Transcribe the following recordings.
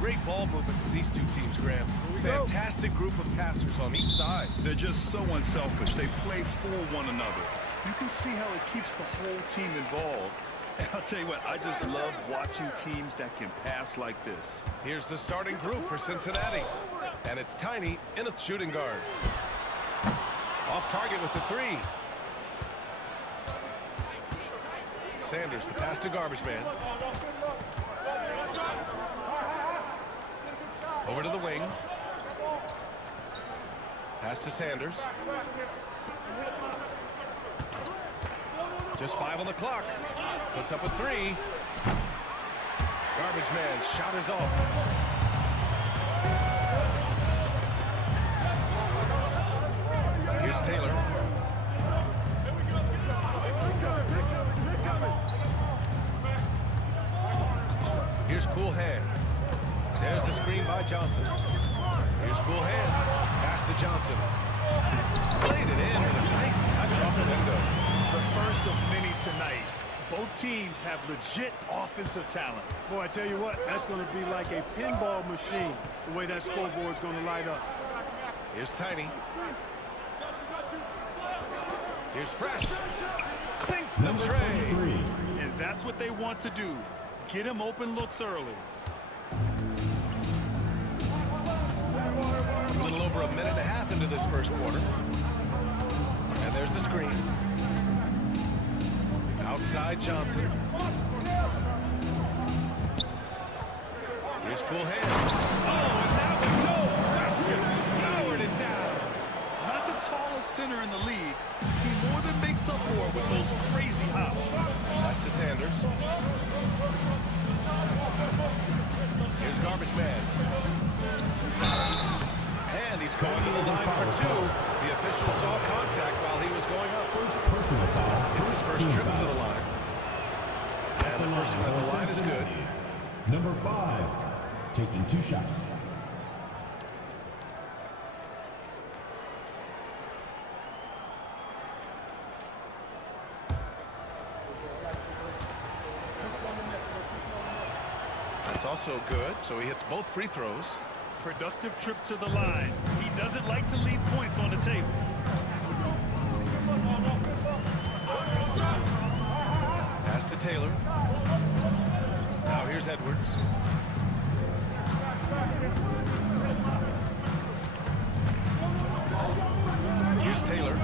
Great ball movement with these two teams, Graham. Fantastic group of passers on each side. They're just so unselfish. They play for one another. You can see how it keeps the whole team involved. And I'll tell you what, I just love watching teams that can pass like this. Here's the starting group for Cincinnati. And it's Tiny in a shooting guard. Off target with the three. Sanders, the pass to Garbage Man. Over to the wing. Pass to Sanders. Just 5 on the clock. Puts up a three. Garbage Man, shot is off. Here's Taylor. Here's Cool Hands. There's the screen by Johnson. Here's Cool Hands. Pass to Johnson. Played it in with a nice touch off the window. The first of many tonight. Both teams have legit offensive talent. Boy, I tell you what, that's going to be like a pinball machine, the way that scoreboard's going to light up. Here's Tiny. Here's Fresh. Sinks the tray. And that's what they want to do. Get him open looks early. A little over a minute and a half into this first quarter. And there's the screen. Outside Johnson. Here's Cool Hands. Oh, and that one, no question. Powered it down. Not the tallest center in the league. He more than makes up for it with those crazy hops. Pass to Sanders. Here's Garbage Man. And he's going to the line for two. The official saw contact while he was going up. Personal foul. It's his first trip to the line. And the first one at the line is good. Number 5, taking 2 shots. That's also good, so he hits both free throws. Productive trip to the line. He doesn't like to leave points on the table. Pass to Taylor. Now here's Edwards. Here's Taylor.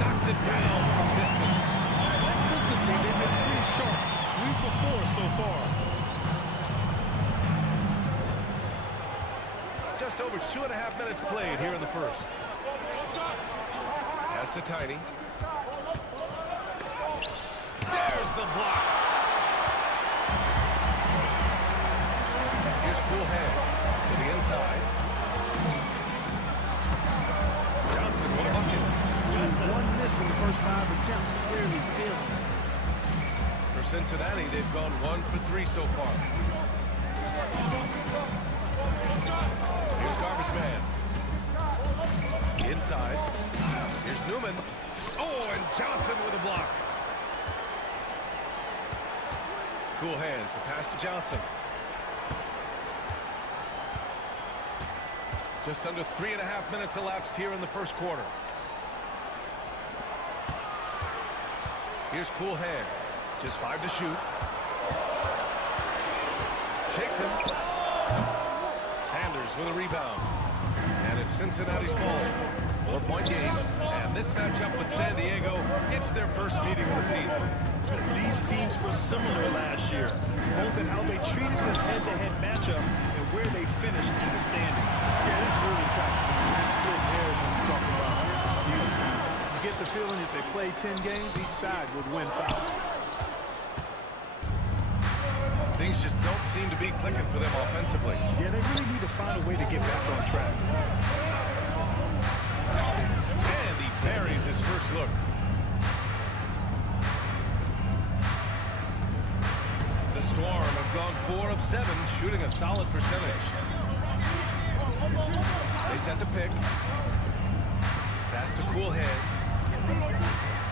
Knocks it down from distance. Offensively, they've been pretty sharp. 3 for 4 so far. Just over 2.5 minutes played here in the first. Pass to Tiny. There's the block. Here's Cool Hands to the inside. Johnson with a bucket. One miss in the first 5 attempts, clearly failing. For Cincinnati, they've gone 1 for 3 so far. Here's Garbage Man. Inside. Here's Newman. Oh, and Johnson with a block. Cool Hands. The pass to Johnson. Just under 3.5 minutes elapsed here in the first quarter. Here's Cool Hands. Just 5 to shoot. Shakes him. Sanders with a rebound. And it's Cincinnati's ball. 4-point game. And this matchup with San Diego, it's their first meeting of the season. These teams were similar last year, both in how they treated this head-to-head matchup and where they finished in the standings. Yeah, this is really tough. That's good hairs when you talk about these teams. You get the feeling if they play 10 games, each side would win 5. Things just don't seem to be clicking for them offensively. Yeah, they really need to find a way to get back on track. And he buries his first look. The Storm have gone 4 of 7, shooting a solid percentage. They set the pick. Pass to Cool Hands.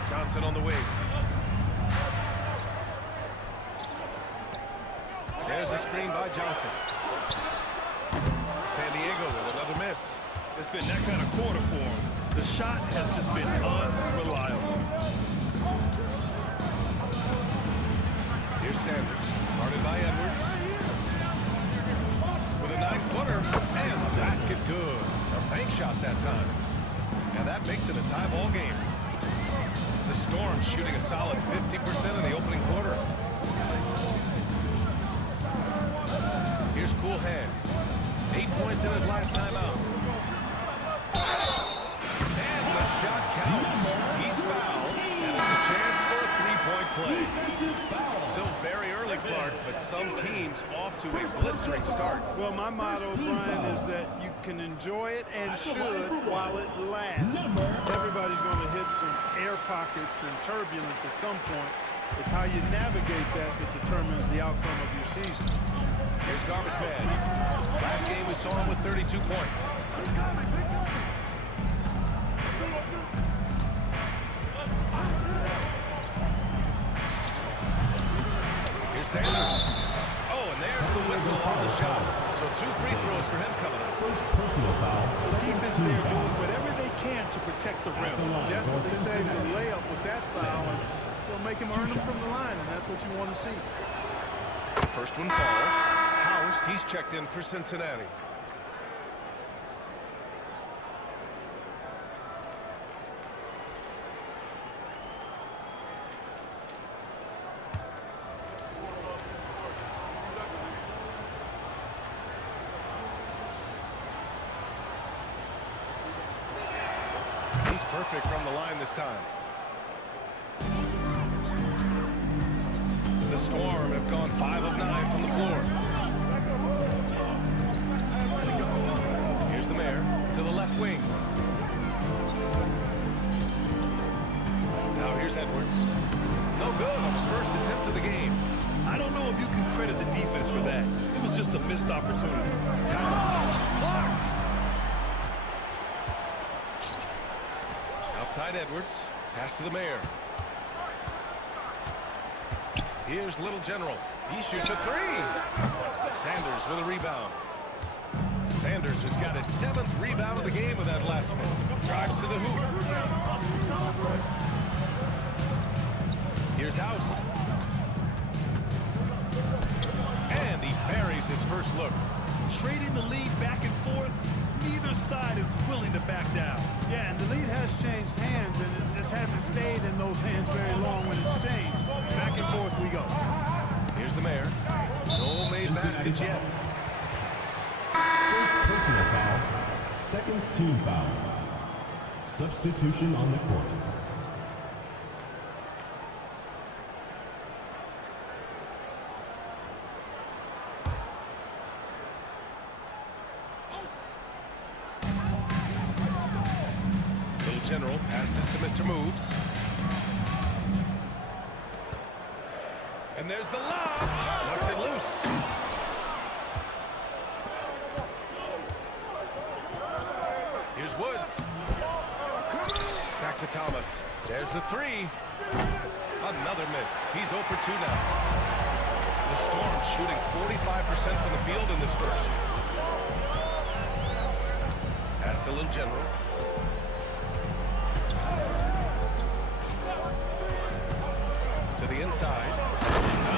Johnson on the wing. There's the screen by Johnson. San Diego with another miss. It's been that kind of quarter for him. The shot has just been unreliable. Here's Sanders, guarded by Edwards. With a 9-footer, and the basket good. A bank shot that time. And that makes it a tie ball game. The Storm shooting a solid 50% in the opening quarter. Here's Cool Hand. 8 points in his last time out. And the shot counts. He's fouled, and it's a chance for a three-point play. Still very early, Clark, but some teams off to a blistering start. Well, my motto, Brian, is that you can enjoy it and should while it lasts. Everybody's going to hit some air pockets and turbulence at some point. It's how you navigate that determines the outcome of your season. Here's Garbage Man. Last game we saw him with 32 points. Here's Sanders. Oh, and there's the whistle on the shot. So 2 free throws for him coming up. First personal foul. Defense there doing whatever they can to protect the rim. Definitely save the layup with that foul, and they'll make him earn them from the line, and that's what you want to see. First one falls. House, he's checked in for Cincinnati. He's perfect from the line this time. The Storm have gone 5 of 9 from the floor. Here's the Mayor to the left wing. Now here's Edwards. No good on his first attempt of the game. I don't know if you can credit the defense for that. It was just a missed opportunity. Blocked. Outside Edwards. Pass to the Mayor. Here's Little General. He shoots a 3. Sanders with a rebound. Sanders has got his 7th rebound of the game with that last one. Drives to the hoop. Here's House. And he buries his first look. Trading the lead back and forth, neither side is willing to back down. Yeah, and the lead has changed hands, and it just hasn't stayed in those hands very long when it's changed. Back and forth we go. Here's the Mayor. No made baskets yet. First personal foul. Second team foul. Substitution on the court. Little General passes to Mr. Moves. And there's the lob. Knocks it loose. Here's Woods. Back to Thomas. There's the 3. Another miss. He's 0 for 2 now. The Storm shooting 45% from the field in this first. Pass to Little General. To the inside.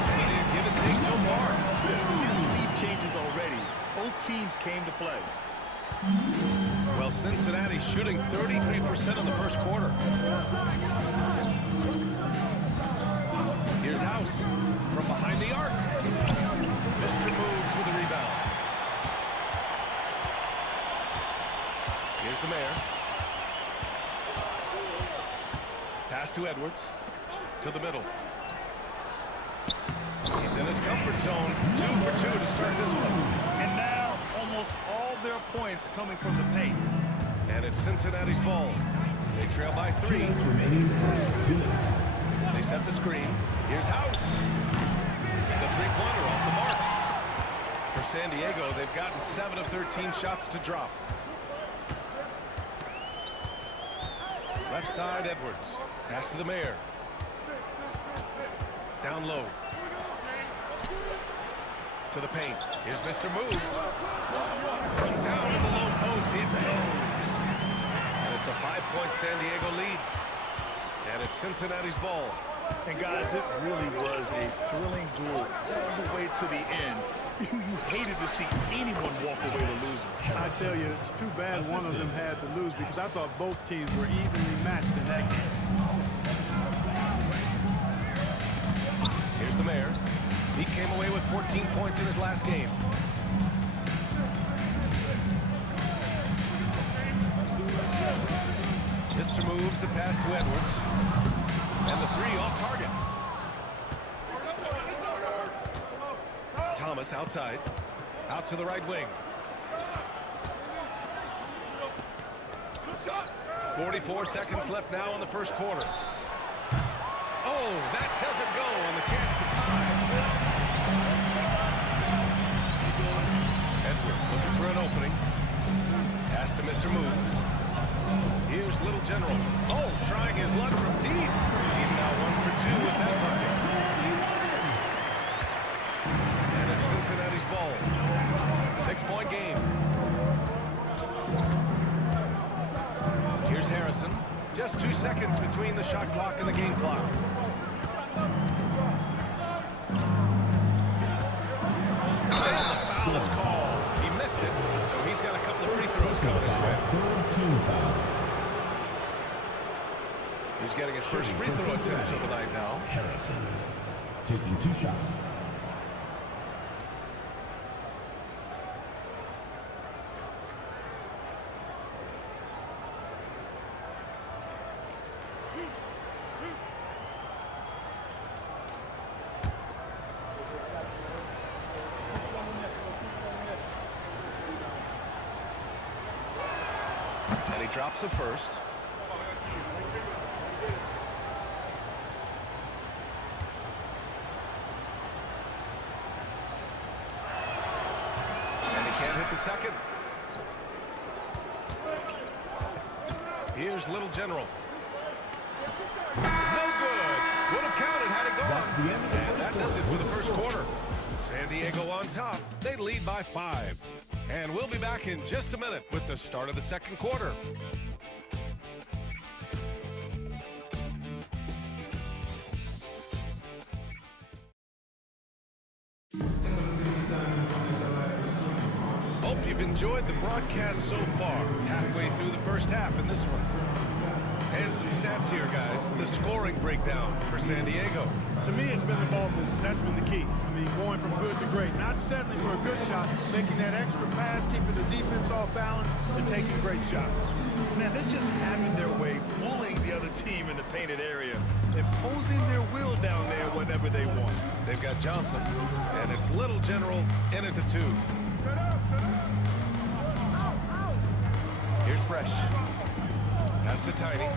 Plenty of give and take so far. 6 lead changes already. Both teams came to play. Well, Cincinnati shooting 33% in the first quarter. Here's House from behind the arc. Mr. Moves with the rebound. Here's the Mayor. Pass to Edwards. To the middle. He's in his comfort zone. 2 for 2 to start this one. And now, almost all their points coming from the paint. And it's Cincinnati's ball. They trail by 3. 2 minutes remaining in the first 2 minutes. They set the screen. Here's House. The three-pointer off the mark. For San Diego, they've gotten 7 of 13 shots to drop. Left side, Edwards. Pass to the Mayor. Down low. to the paint. Here's Mr. Moves. From down to the low post, it goes. And it's a 5-point San Diego lead. And it's Cincinnati's ball. And guys, it really was a thrilling duel all the way to the end. You hated to see anyone walk away to losing. I tell you, it's too bad one of them had to lose because I thought both teams were evenly matched in that game. Here's the mayor. He came away with 14 points in his last game. Mr. Moves the pass to Edwards. And the three off target. Thomas outside. Out to the right wing. 44 seconds left now in the first quarter. Oh, that doesn't go on the chance to tie. Edwards looking for an opening. Pass to Mr. Moves. Here's Little General. Oh, trying his luck from deep. He's now 1 for 2 with that bucket. And it's Cincinnati's ball. 6-point game. Here's Harrison. Just 2 seconds between the shot clock and the game clock. And the foul is called. He missed it, so he's got a couple of free throws coming his way. He's getting his first free throw attempt of the night now. Harrison taking 2 shots. And he drops a first. And he can't hit the second. Here's Little General. No good. Would have counted had it gone. That's the end of the And that first does it for the quarter. first quarter. San Diego on top. They lead by 5. And we'll be back in just a minute with the start of the second quarter. Hope you've enjoyed the broadcast so far. Halfway through the first half in this one. And some stats here, guys. The scoring breakdown for San Diego. To me, it's been the ball movement. That's been the key. I mean, going from good to great. Not settling for a good shot, making that extra pass, keeping the defense off balance, and taking great shots. Man, they're just having their way, bullying the other team in the painted area, imposing their will down there whenever they want. They've got Johnson, and it's Little General in it to 2. Here's Fresh. Pass to Tiny.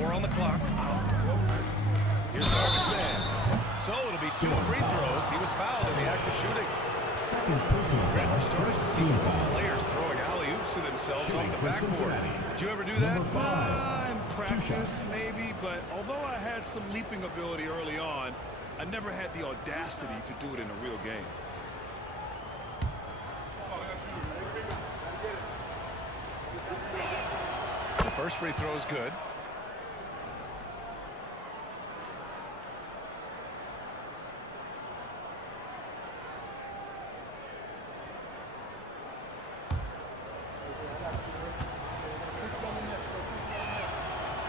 4 on the clock. Here's Garbage Man. So it'll be 2 free throws. He was fouled in the act of shooting. Second personal foul. We're starting to see players throwing alley-oops to themselves off the backboard. Did you ever do that? Number 5. In practice, maybe, but although I had some leaping ability early on, I never had the audacity to do it in a real game. The first free throw is good.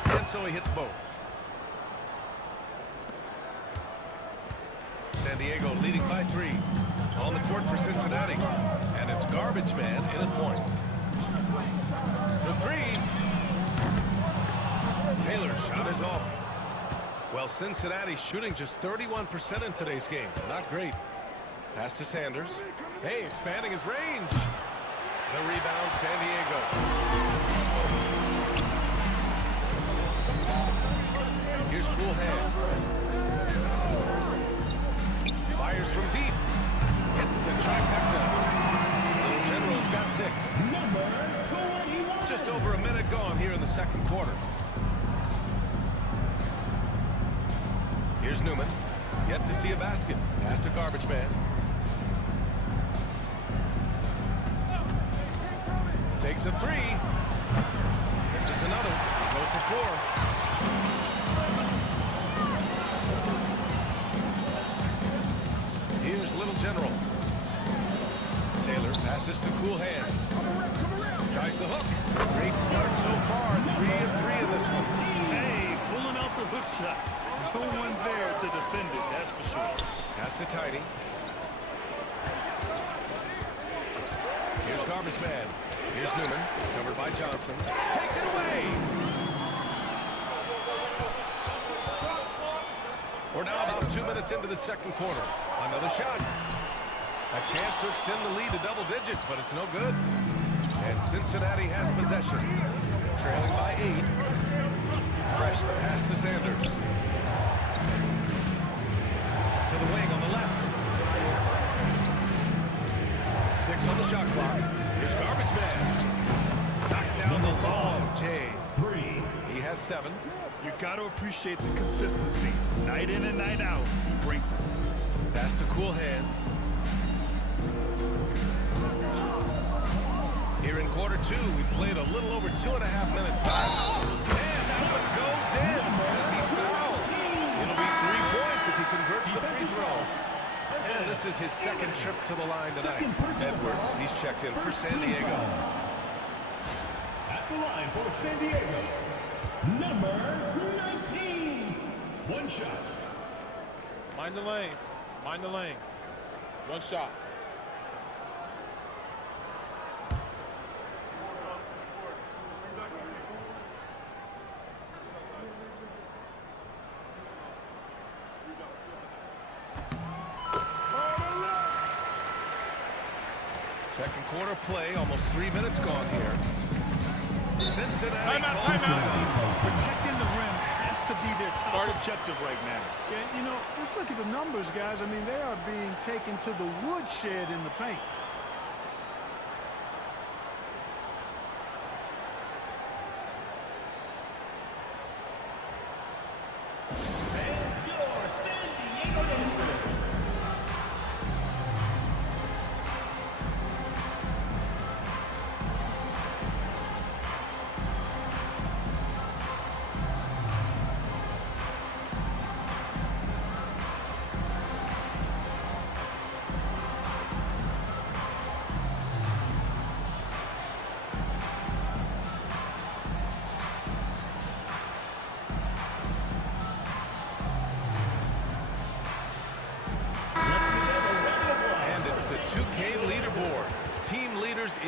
And so he hits both. San Diego leading by 3. On the court for Cincinnati. And it's Garbage Man in at point. For 3. Taylor's shot is off. Well, Cincinnati shooting just 31% in today's game. Not great. Pass to Sanders. Hey, expanding his range. The rebound, San Diego. Here's Cool Hand. Fires from deep. Hits the trifecta. Little General's got 6. Number 21. Just over a minute gone here in the second quarter. Here's Newman. Yet to see a basket. Pass to garbage man. Takes a three. This is another. He's 0 for 4. Here's Little General. Taylor passes to cool hands. Tries the hook. Great start so far. 3 of 3 in this one. Hey, pulling out the hook shot. No one there to defend it, that's for sure. Pass to Tiny. Here's garbage man. Here's Newman. Covered by Johnson. Take it away. We're now about 2 minutes into the second quarter. Another shot. A chance to extend the lead to double digits, but it's no good. And Cincinnati has possession. Trailing by 8. Fresh the pass to Sanders. To the wing on the left. 6 on the shot clock. Here's garbage man. Knocks down the long J. 3. He has 7. You got to appreciate the consistency. Night in and night out, he brings it. Pass to cool hands. Here in quarter 2, we played a little over 2.5 minutes time. And that one goes in as he's fouled. It'll be 3 points if he converts the free throw. And this is his second trip to the line tonight. Edwards, he's checked in for San Diego. At the line for San Diego, number 19. One shot. Mind the lanes. Mind the lanes. One shot. Second quarter play, almost 3 minutes gone here. Cincinnati. Timeout. Protecting the rim has to be their top objective right now. Yeah, you know, just look at the numbers, guys. I mean, they are being taken to the woodshed in the paint.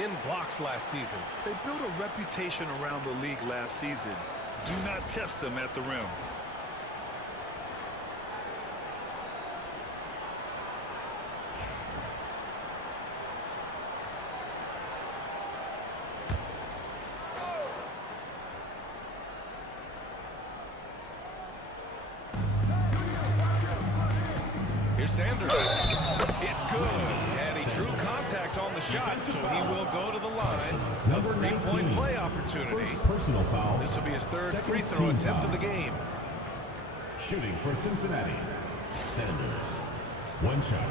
in blocks last season. They built a reputation around the league last season. Do not test them at the rim. Here's Sanders. It's good. And he drew contact on the shot, so he will go to the line. A three-point play opportunity. Personal foul. This will be his third free throw attempt of the game. Shooting for Cincinnati, Sanders. One shot.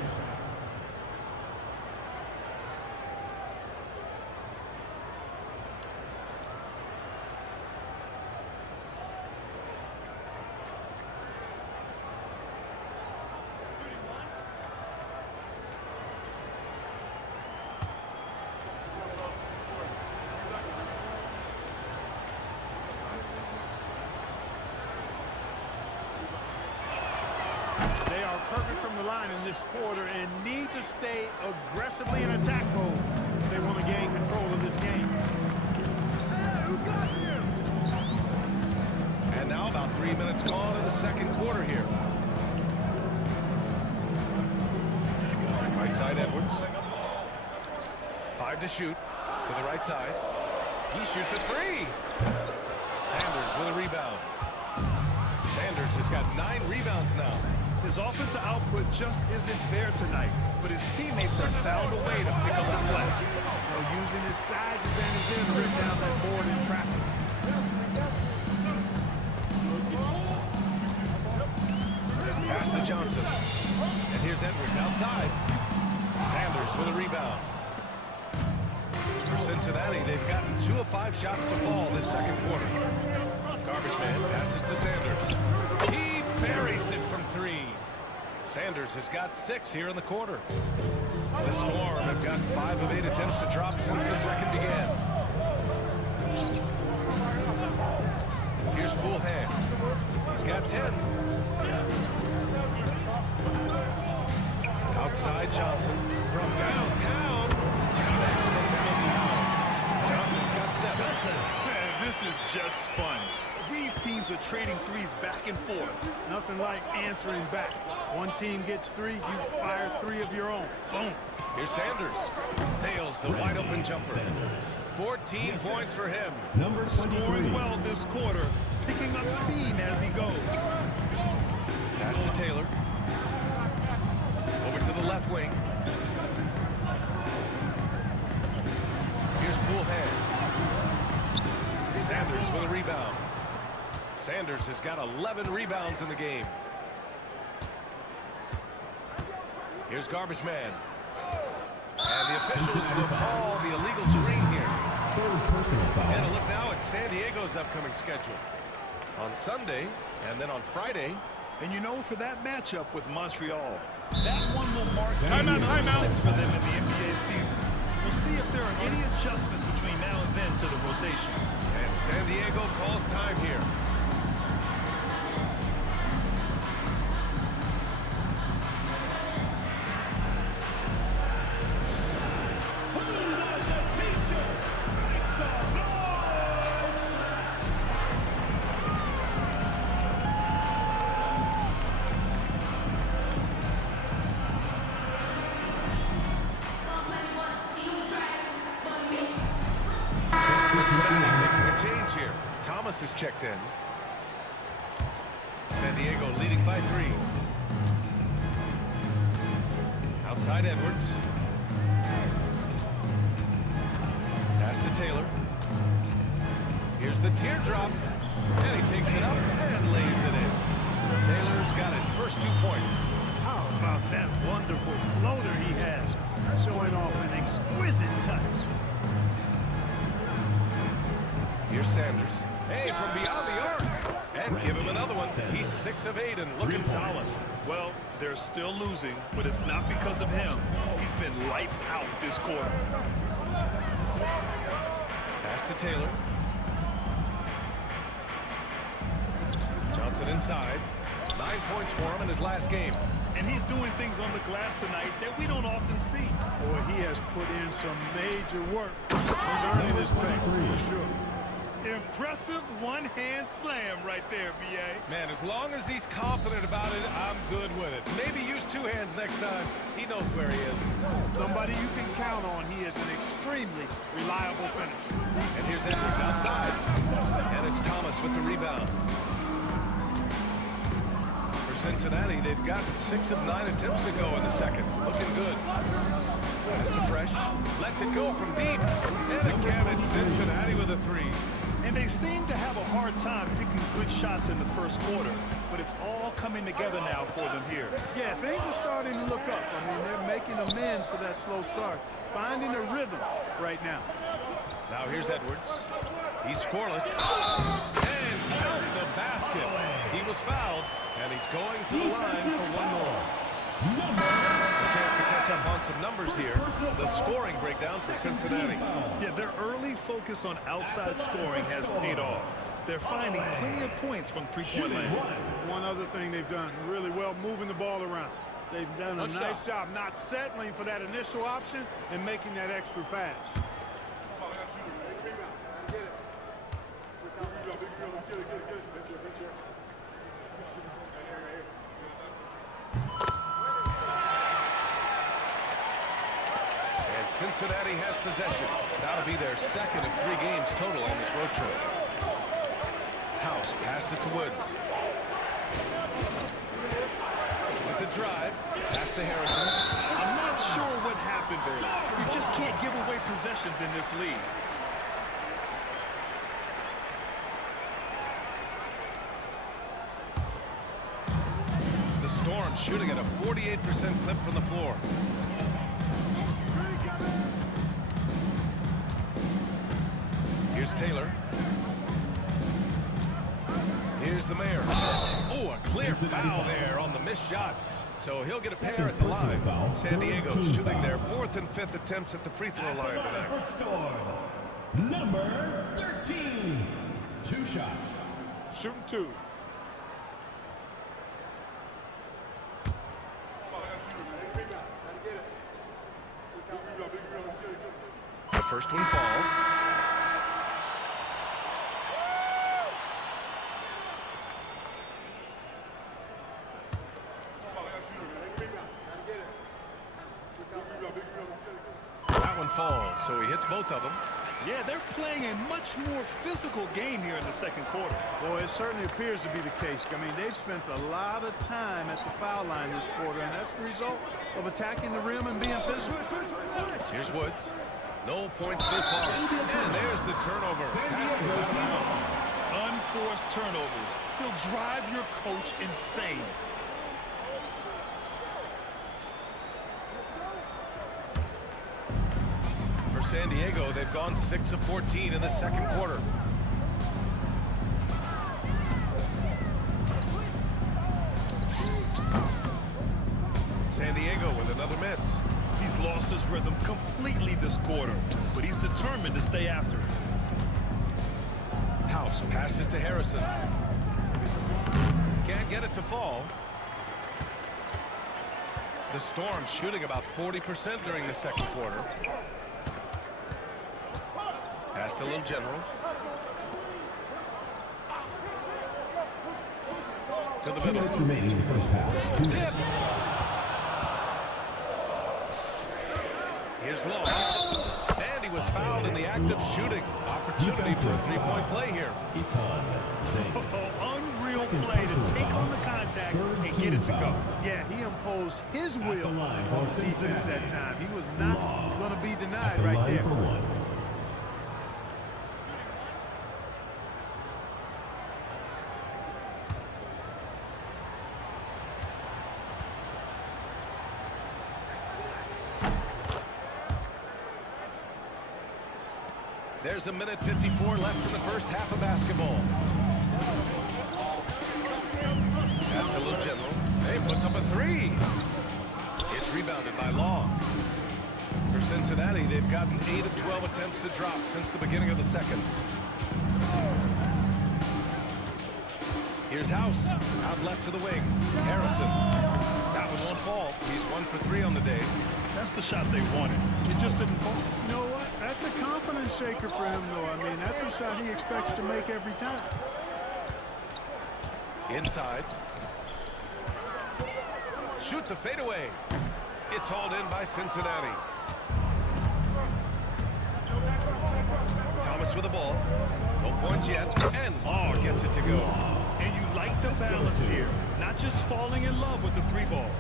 They are perfect from the line in this quarter and need to stay aggressively in attack mode if they want to gain control of this game. And now about 3 minutes gone in the second quarter here. Right side Edwards. 5 to shoot. To the right side. He shoots it free. Sanders with a rebound. Sanders has got 9 rebounds now. His offensive output just isn't there tonight, but his teammates have found a way to pick up the slack. Using his size advantage there to rip down that board in traffic. Johnson. And here's Edwards outside. Sanders with a rebound. For Cincinnati, they've gotten 2 of 5 shots to fall this second quarter. Garbage man passes to Sanders. He buries it from 3. Sanders has got 6 here in the quarter. The Storm have gotten 5 of 8 attempts to drop since the second began. Here's Coolhand. He's got 10. Outside Johnson from downtown. Connects from downtown. Johnson's got 7. Man, this is just fun. These teams are trading threes back and forth. Nothing like answering back. One team gets 3, you fire 3 of your own. Boom. Here's Sanders. Nails the wide open jumper. 14 points for him. Number 23. Scoring well this quarter, picking up steam as he goes. Pass to Taylor. Over to the left wing. Here's Coolhand. Sanders with a rebound. Sanders has got 11 rebounds in the game. Here's Garbage Man. And the officials will call the illegal screen here. And a look now at San Diego's upcoming schedule. On Sunday, and then on Friday. And you know, for that matchup with Montreal, that one will mark Timeout. 6 for them in the NBA season. We'll see if there are any adjustments between now and then to the rotation. And San Diego calls time here. Making a change here. Thomas is checked in. San Diego leading by 3. Outside Edwards. Pass to Taylor. Here's the teardrop. And he takes it up and lays it in. Taylor's got his first 2 points. How about that wonderful floater he has? Showing off an exquisite touch. Here's Sanders. Hey, from beyond the arc. And give him another one. He's 6 of 8 and looking solid. Well, they're still losing, but it's not because of him. He's been lights out this quarter. Pass to Taylor. Johnson inside. 9 points for him in his last game. And he's doing things on the glass tonight that we don't often see. Boy, he has put in some major work. He's earning his pay, for sure. Impressive one-hand slam right there, B.A. Man, as long as he's confident about it, I'm good with it. Maybe use 2 hands next time. He knows where he is. Somebody you can count on. He is an extremely reliable finisher. And here's Edwards outside. And it's Thomas with the rebound. For Cincinnati, they've gotten 6 of 9 attempts to go in the second. Looking good. Pass to Fresh. Lets it go from deep. And again, it's Cincinnati with a 3. And they seem to have a hard time picking good shots in the first quarter, but it's all coming together now for them here. Yeah, things are starting to look up. I mean, they're making amends for that slow start. Finding a rhythm right now. Now here's Edwards. He's scoreless. And count the basket. He was fouled, and he's going to the line for 1 more. A chance to catch up on some numbers here. The scoring breakdown for Cincinnati. Yeah, their early focus on outside scoring has paid off. They're finding plenty of points from three-point land. One other thing they've done really well, moving the ball around. They've done a nice job not settling for that initial option and making that extra pass. Cincinnati has possession. That'll be their second of 3 games total on this road trip. House passes to Woods. With the drive, pass to Harrison. I'm not sure what happened there. You just can't give away possessions in this league. The Storm shooting at a 48% clip from the floor. Here's Taylor. Here's the mayor. Oh, a clear foul there on the missed shots. So he'll get a pair at the line. San Diego shooting their 4th and 5th attempts at the free throw line tonight. Number 13. 2 shots. Shooting 2. The first one falls. That one falls, so he hits both of them. Yeah, they're playing a much more physical game here in the second quarter. Boy, it certainly appears to be the case. I mean, they've spent a lot of time at the foul line this quarter, and that's the result of attacking the rim and being physical. Here's Woods. No points so far. And there's the turnover. Pass goes out of bounds. Unforced turnovers. They'll drive your coach insane. For San Diego, they've gone 6 of 14 in the second quarter. San Diego with another miss. He's lost his rhythm completely this quarter, but he's determined to stay after it. House passes to Harrison. Can't get it to fall. The Storm shooting about 40% during the second quarter. Pass to Little General. To the 2 middle. minutes remaining in the first half. 2 minutes. Tipped. Here's Long. And he was fouled in the act of shooting. Opportunity for a three-point play here. Unreal play to take on the contact and get it to go. Yeah, he imposed his will on the defense that time. He was not going to be denied right there. There's a minute 54 left in the first half of basketball. That's the Little General. Hey, puts up a 3. It's rebounded by Long. For Cincinnati, they've gotten 8 of 12 attempts to drop since the beginning of the second. Here's House. Out left to the wing. Harrison. That one won't fall. He's 1 for 3 on the day. That's the shot they wanted. It just didn't fall. You know what? That's a confidence shaker for him, though. I mean, that's a shot he expects to make every time. Inside. Shoots a fadeaway. It's hauled in by Cincinnati. Thomas with the ball. No points yet. And Law gets it to go. And you like the balance here. Not just falling in love with the 3-ball.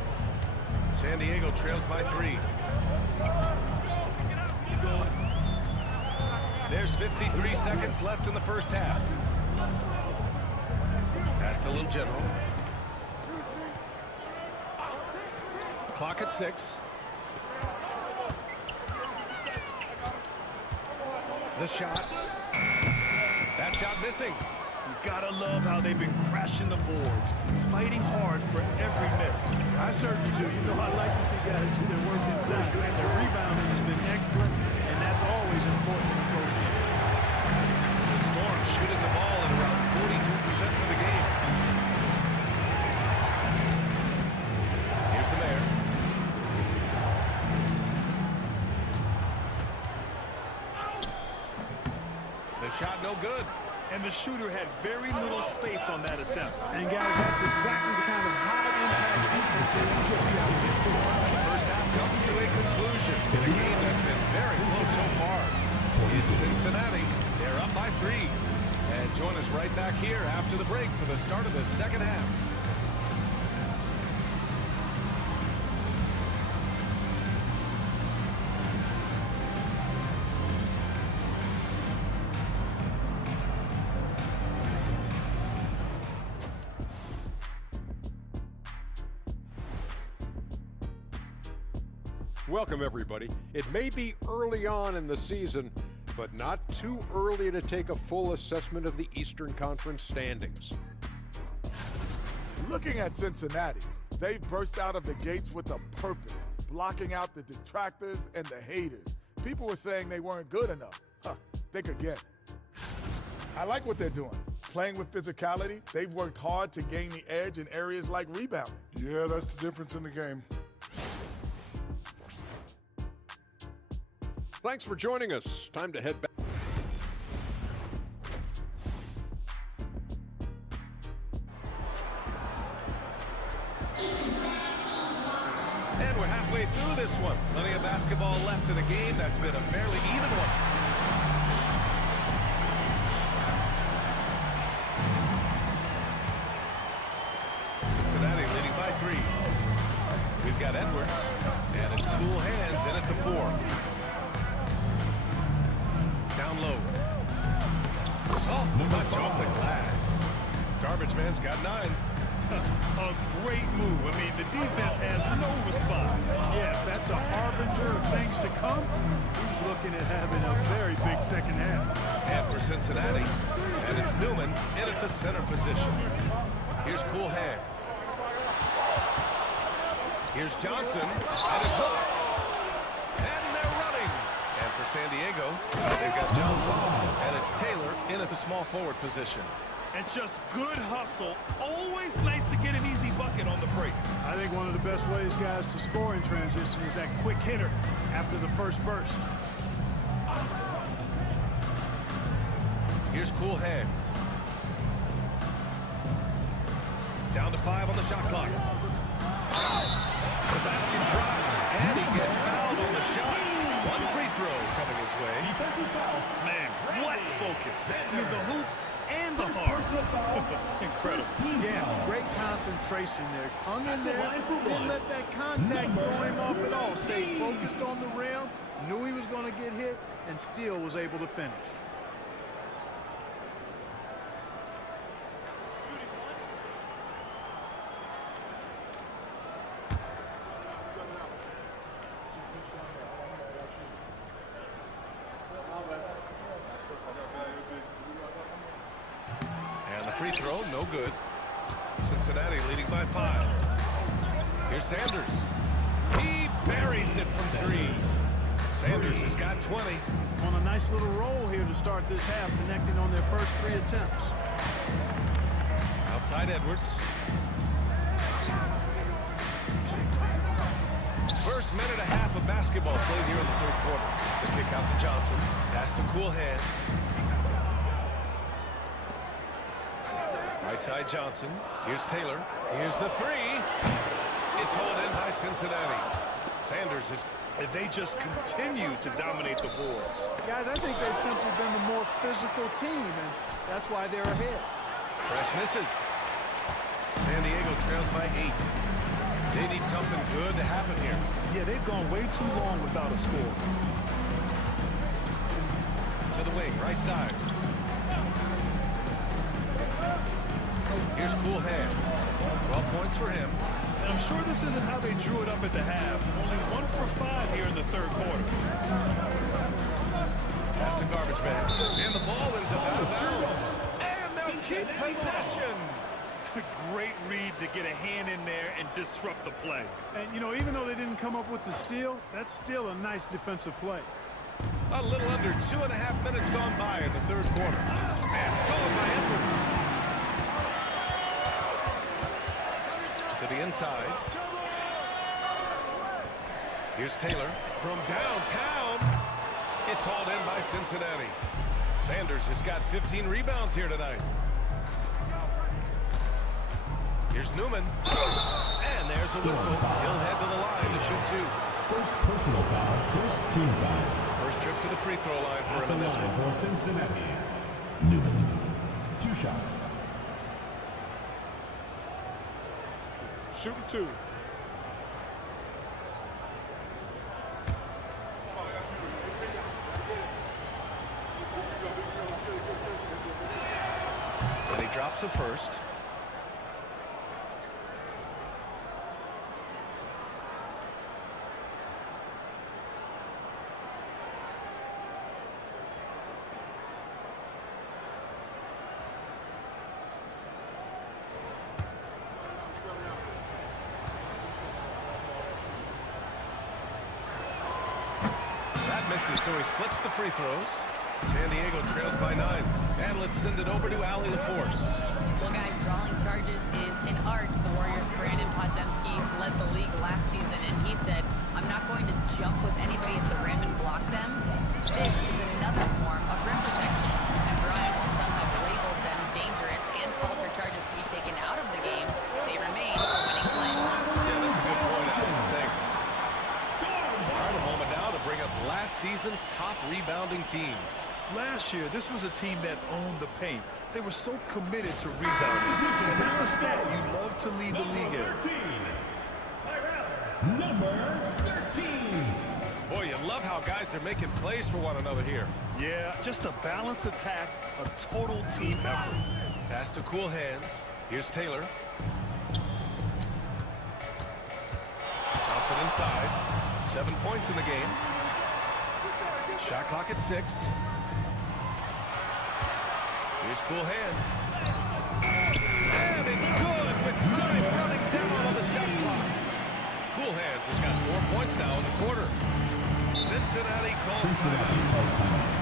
San Diego trails by 3. There's 53 seconds left in the first half. Pass to Little General. Clock at 6. The shot. That shot missing. You gotta love how they've been crashing the boards, fighting hard for every miss. I certainly do. You know, I like to see guys do their work inside. Their rebounding has been excellent, and that's always important in a coach game. The Storm shooting the ball at around 42% for the game. Here's the mayor. The shot no good. And the shooter had very little space on that attempt. And guys, that's exactly the kind of high-impact defense they want to see out of this team. First half comes to a conclusion in a game that's been very close so far. It's Cincinnati. They're up by 3. And join us right back here after the break for the start of the second half. Welcome, everybody. It may be early on in the season, but not too early to take a full assessment of the Eastern Conference standings. Looking at Cincinnati, they've burst out of the gates with a purpose, blocking out the detractors and the haters. People were saying they weren't good enough. Think again. I like what they're doing. Playing with physicality, they've worked hard to gain the edge in areas like rebounding. Yeah, that's the difference in the game. Thanks for joining us. Time to head back. And we're halfway through this one. Plenty of basketball left in the game. That's been a fairly even one. Cincinnati leading by 3. We've got Edwards, and it's cool hands in at the 4. Down low. Soft touch off the glass. Garbage man's got 9. A great move. I mean, the defense has no response. Yeah, if that's a harbinger of things to come, he's looking at having a very big second half. And for Cincinnati, and it's Newman in at the center position. Here's cool hands. Here's Johnson, and it's hooked. And they're running. And for San Diego, they've got Johnson, and it's Taylor in at the small forward position. And just good hustle. Always nice to get an easy bucket on the break. I think one of the best ways, guys, to score in transition is that quick hitter after the first burst. Here's cool hands. Down to 5 on the shot clock. The basket drops, and he gets fouled on the shot. One free throw coming his way. Defensive foul. Man, what focus. I mean, the hoop and the heart. Incredible. Yeah, great concentration there. Hung in there, didn't let that contact throw him off at all. Stayed focused on the rim, knew he was going to get hit, and still was able to finish. And the free throw, no good. Cincinnati leading by 5. Here's Sanders. He buries it from 3. Sanders has got 20. On a nice little roll here to start this half, connecting on their first 3 attempts. Outside Edwards. First minute and a half of basketball played here in the 3rd quarter. The kick out to Johnson. Pass to cool hands. Right side Johnson. Here's Taylor. Here's the 3. It's hauled in by Cincinnati. Sanders is... They just continue to dominate the boards. Guys, I think they've simply been the more physical team, and that's why they're ahead. Fresh misses. San Diego trails by 8. They need something good to happen here. Yeah, they've gone way too long without a score. To the wing, right side. Here's cool hands. 12 points for him. And I'm sure this isn't how they drew it up at the half. Only 1 for 5 here in the 3rd quarter. Pass to garbage man. And the ball ends up out of bounds. And they'll keep possession. Great read to get a hand in there and disrupt the play. And, you know, even though they didn't come up with the steal, that's still a nice defensive play. A little under 2.5 minutes gone by in the 3rd quarter. And stolen by Edwards. To the inside. Here's Taylor from downtown. It's hauled in by Cincinnati. Sanders has got 15 rebounds here tonight. Here's Newman. And there's the whistle. He'll head to the line to shoot 2. First personal foul, first team foul. First trip to the free throw line for At him the in this line one. for Cincinnati. Newman. 2 shots. Shooting 2. And he drops it first. misses, so he splits the free throws. San Diego trails by 9. And let's send it over to Allie LaForce. Well, guys, drawing charges is an art. The Warriors' Brandon Podziemski led the league last season, and he said, I'm not going to jump with anybody at the rim and block them. This is another form of rim protection. And Brian and some have labeled them dangerous and called for charges to be taken out of the game. They remain a winning play. Yeah, that's a good point, Allie. Thanks. All right, a moment now to bring up last season's top rebounding teams. Last year, this was a team that owned the paint. They were so committed to rebounding. And that's a stat you love to lead the league in. Number 13. Boy, you love how guys are making plays for one another here. Yeah, just a balanced attack, a total team effort. Pass to cool hands. Here's Taylor. Johnson inside. 7 points in the game. Shot clock at 6. Here's cool hands. And it's good with time running down on the shot clock. Cool hands has got 4 points now in the quarter. Cincinnati calls timeout.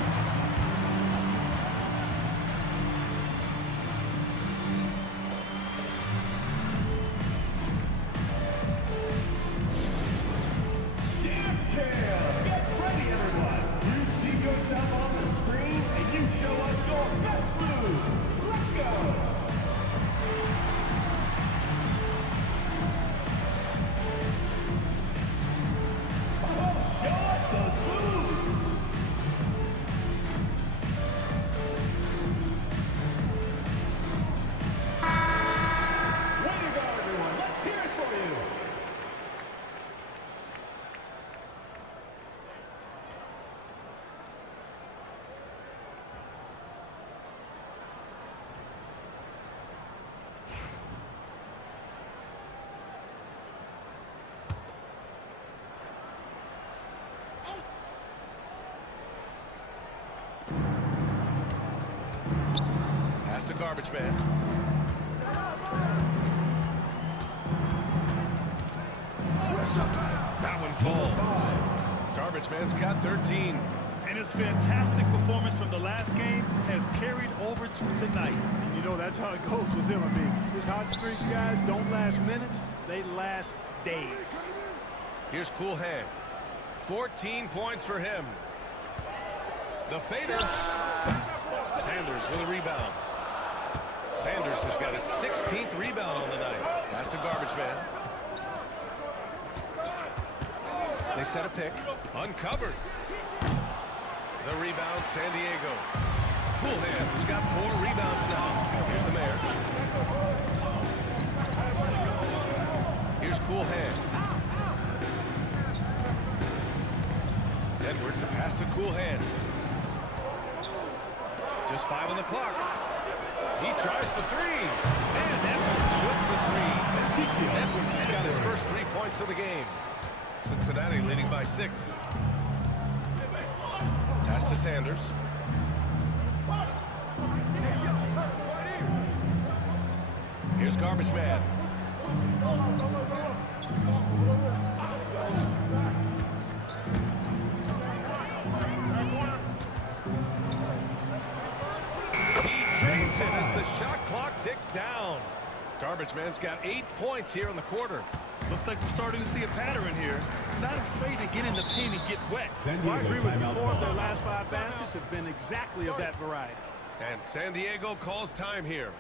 Pass to garbage man. That one falls. Garbage man's got 13. And his fantastic performance from the last game has carried over to tonight. And you know that's how it goes with him. I mean, his hot streaks, guys, don't last minutes. They last days. Here's cool hands. 14 points for him. The fader. Sanders with a rebound. Sanders has got his 16th rebound on the night. Pass to garbage man. They set a pick. Uncovered. The rebound, San Diego. Cool hands has got 4 rebounds now. Here's the mayor. Here's cool hands. Edwards, a pass to cool hands. Just 5 on the clock. He tries for 3. And Edwards good for 3. Edwards has got his first 3 points of the game. Cincinnati leading by 6. Pass to Sanders. Here's garbage man. As the shot clock ticks down. Garbage man's got 8 points here in the quarter. Looks like we're starting to see a pattern here. Not afraid to get in the paint and get wet. Well, I agree with you. 4 of their last 5 baskets have been exactly of that variety. And San Diego calls time here.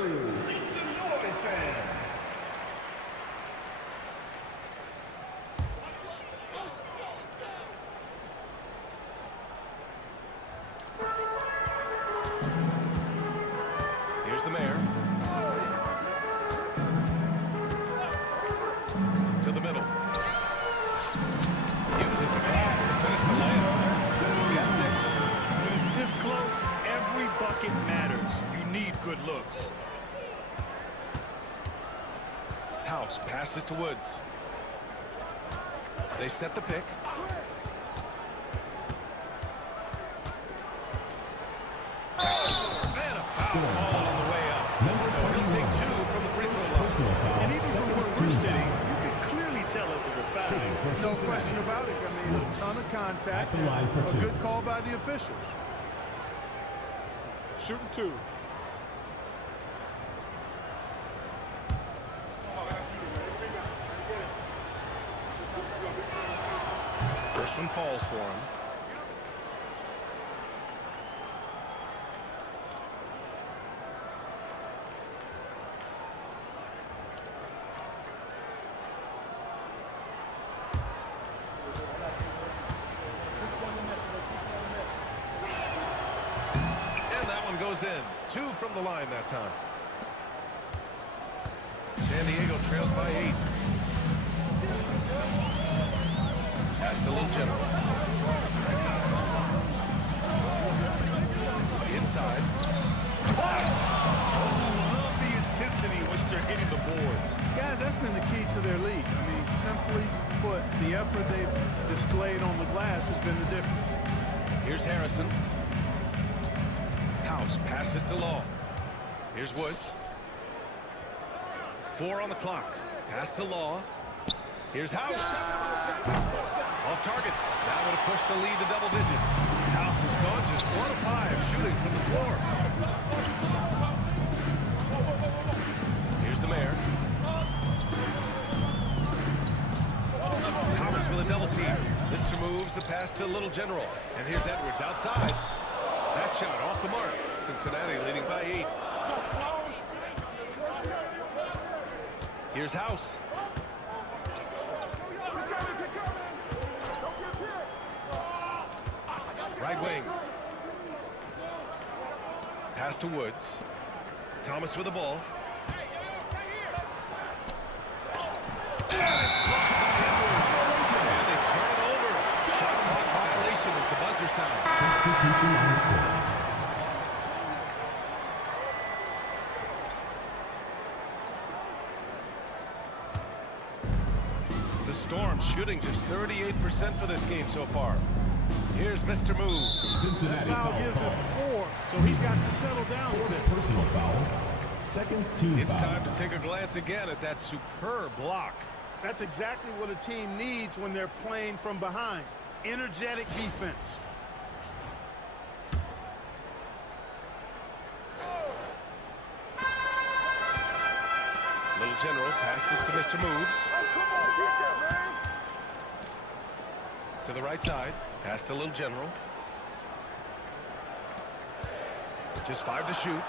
Make some noise, fans. Here's the mayor. To the middle. Uses the pass to finish the layup. He's got 6. When it's this close, every bucket matters. You need good looks. House passes to Woods. They set the pick. And a foul called on the way up. So he'll take 2 from the free throw line. And even from where we're sitting, you can clearly tell it was a foul. No question about it. I mean, a ton of contact. A good call by the officials. Shooting 2. First one falls for him. And that one goes in. 2 from the line that time. San Diego trails by 8. Pass to Little General. Inside. Love the intensity which they're hitting the boards. Guys, that's been the key to their lead. I mean, simply put, the effort they've displayed on the glass has been the difference. Here's Harrison. House passes to Law. Here's Woods. 4 on the clock. Pass to Law. Here's House. Off target. That would have pushed the lead to double digits. House is gone just 4 of 5 shooting from the floor. Here's the mayor. Thomas with a double team. Mr. moves the pass to Little General. And here's Edwards outside. That shot off the mark. Cincinnati leading by 8. Here's House. Right wing. Pass to Woods. Thomas with the ball. And they turn it over. Shot clock violation as the buzzer sounds. The Storm shooting just 38% for this game so far. Here's Mr. Moves. Cincinnati Foul gives him 4, so he's got to settle down with it. Personal foul. Second team It's foul. time to take a glance again at that superb block. That's exactly what a team needs when they're playing from behind. Energetic defense. Little General passes to Mr. Moves. To the right side. Pass to Little General. Just 5 to shoot.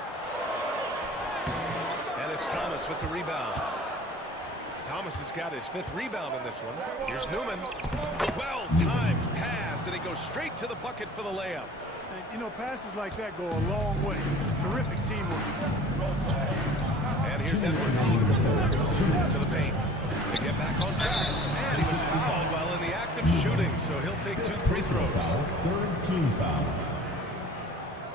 And it's Thomas with the rebound. Thomas has got his 5th rebound in this one. Here's Newman. Well-timed pass, and he goes straight to the bucket for the layup. And, you know, passes like that go a long way. Terrific teamwork. And here's Edwards to the paint. They get back on track. And he was fouled while in the act of shooting, so he'll take 2 free throws. Third team foul.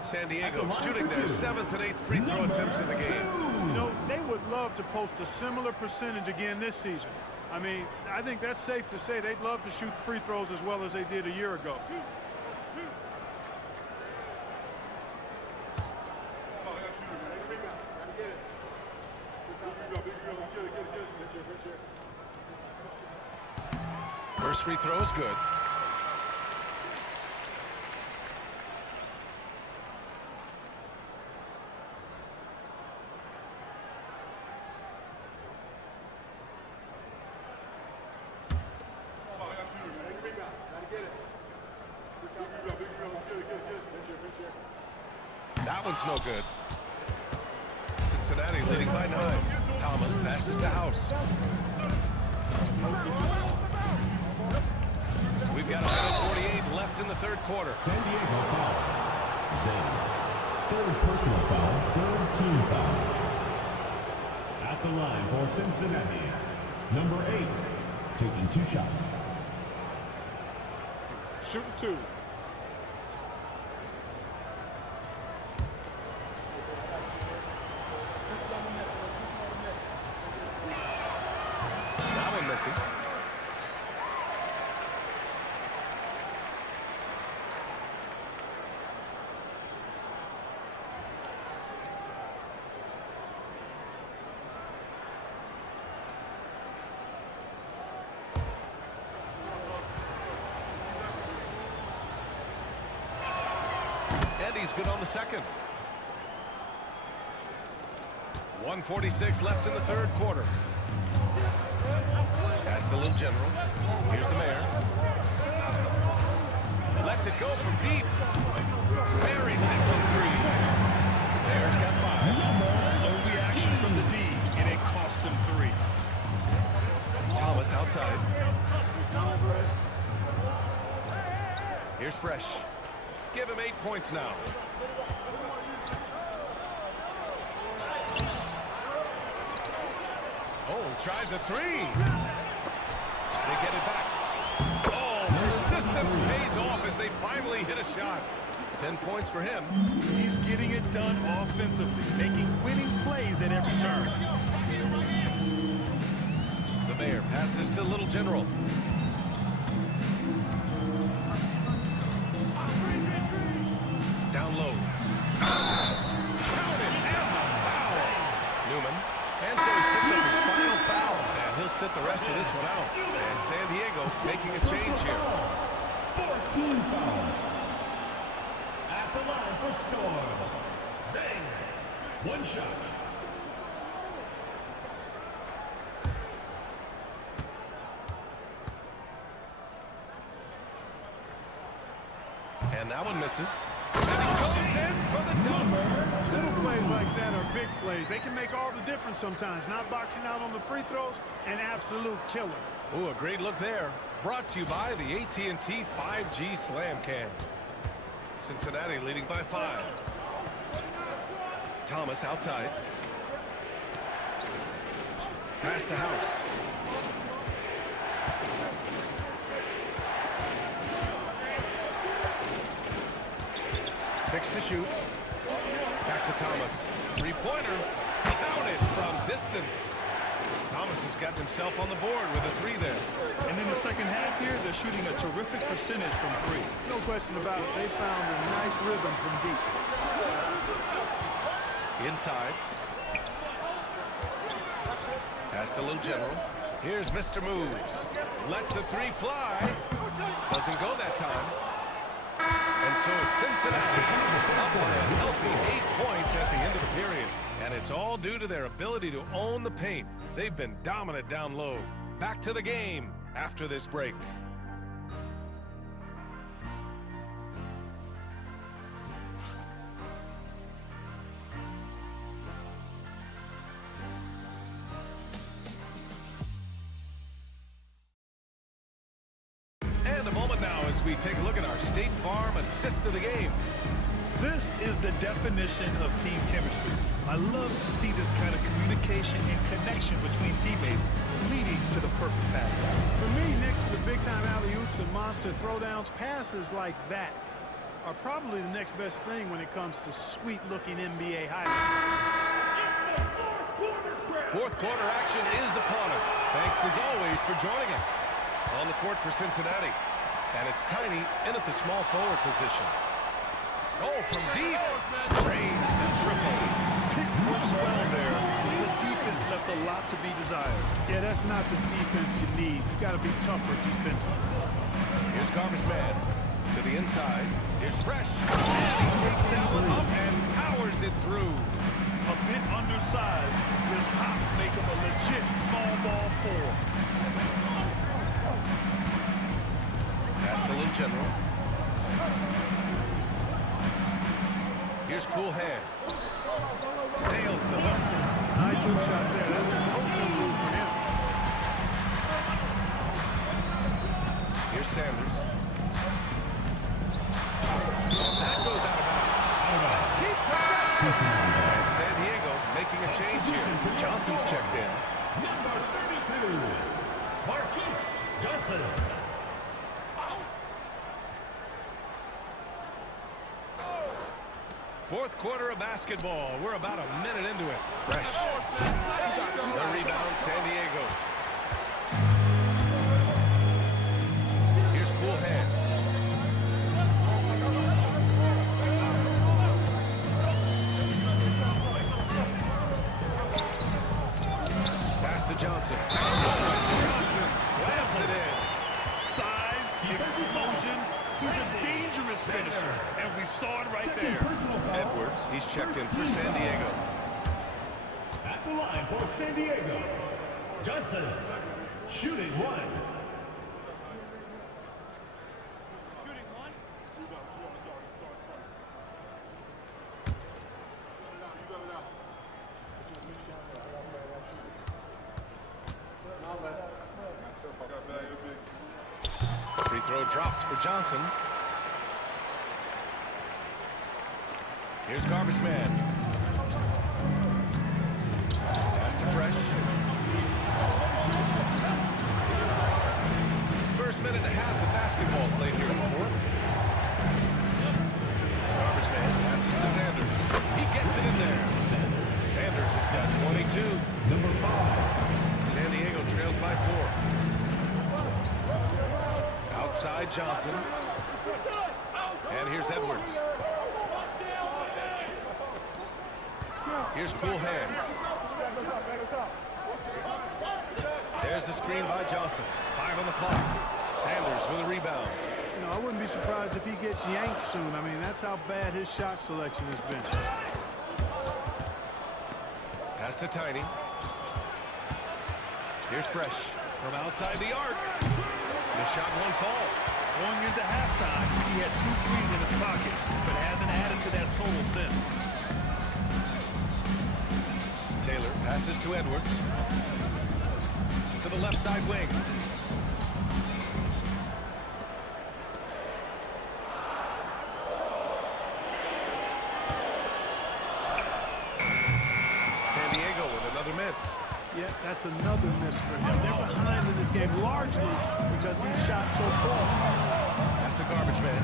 San Diego shooting their 7th and 8th free throw attempts in the game. You know, they would love to post a similar percentage again this season. I mean, I think that's safe to say they'd love to shoot free throws as well as they did a year ago. First free throw is good. That one's no good. Cincinnati leading by 9. Thomas passes to House. We've got a minute 48 left in the third quarter. San Diego foul. Zane. Third personal foul, third team foul. At the line for Cincinnati, number 8, taking 2 shots. Shooting 2. That one misses. And he's good on the second. 1:46 left in the third quarter. Pass to Little General. Here's the mayor. Lets it go from deep. Buries it from 3. Mayor's got 5. Slow reaction from the D, and it cost him 3. Thomas outside. Here's Fresh. Give him 8 points now. Oh, tries a 3. They get it back. Oh, persistence pays off as they finally hit a shot. 10 points for him. He's getting it done offensively, making winning plays at every turn. The mayor passes to Little General. Down low. Counted and the foul. Newman. And so he's picked up his final foul. And he'll sit the rest of this one out. And San Diego making a change here. 14 foul. At the line for Storm. Zane. 1 shot. And that one misses. And he goes in for the number. Little plays like that are big plays. They can make all the difference sometimes. Not boxing out on the free throws, an absolute killer. Ooh, a great look there. Brought to you by the AT&T 5G Slam Cam. Cincinnati leading by 5. Thomas outside. Pass to House. Six to shoot. Back to Thomas. 3-pointer. Counted from distance. Thomas has gotten himself on the board with a 3 there. And in the second half here, they're shooting a terrific percentage from 3. No question about it. They found a nice rhythm from deep. Inside. Pass to Little General. Here's Mr. Moves. Lets the 3 fly. Doesn't go that time. And so it's Cincinnati up by a healthy 8 points at the end of the period. And it's all due to their ability to own the paint. They've been dominant down low. Back to the game after this break. And a moment now as we take a look at our State Farm assist of the game. This is the definition of team chemistry. I love to see this kind of communication and connection between teammates leading to the perfect pass. For me, next to the big-time alley-oops and monster throwdowns, passes like that are probably the next best thing when it comes to sweet-looking NBA highlights. Fourth quarter action is upon us. Thanks as always for joining us. On the court for Cincinnati. And it's Tiny in at the small forward position. Oh, from deep. Drains the triple. Pick works well there. The defense left a lot to be desired. Yeah, that's not the defense you need. You got to be tougher defensively. Here's Garbage Man to the inside. Here's Fresh. And he takes that one up and powers it through. A bit undersized. His hops make him a legit small ball 4. Pass to Little General. Here's cool hands. Nails the hook. Nice hook shot there. That's a coaching move for him. Here's Sanders. That goes out of bounds. Keep pressing. And San Diego making a change here. Johnson's checked in. Number 32, Marquise Johnson. Fourth quarter of basketball. We're about a minute into it. Fresh. The rebound, San Diego. Here's cool hands. Pass to Johnson. Johnson slams it in. Size, explosion. He's a dangerous finisher, and we saw it right there. Edwards, he's checked in for San Diego. At the line for San Diego, Johnson, shooting one. Free throw dropped for Johnson. Here's Garbage Man. Pass to Fresh. First minute and a half of basketball played here in the fourth. Garbage Man passes to Sanders. He gets it in there. Sanders has got 22. Number 5. San Diego trails by 4. Outside Johnson. And here's Edwards. Here's cool hands. There's the screen by Johnson. 5 on the clock. Sanders with a rebound. You know, I wouldn't be surprised if he gets yanked soon. I mean, that's how bad his shot selection has been. Pass to Tiny. Here's Fresh from outside the arc. The shot won't fall. Going into halftime, he had 2 threes in his pocket, but hasn't added to that total since. Taylor passes to Edwards. To the left side wing. San Diego with another miss. Yeah, that's another miss for him. They're behind in this game largely because he shot so poor. Pass to Garbage Man.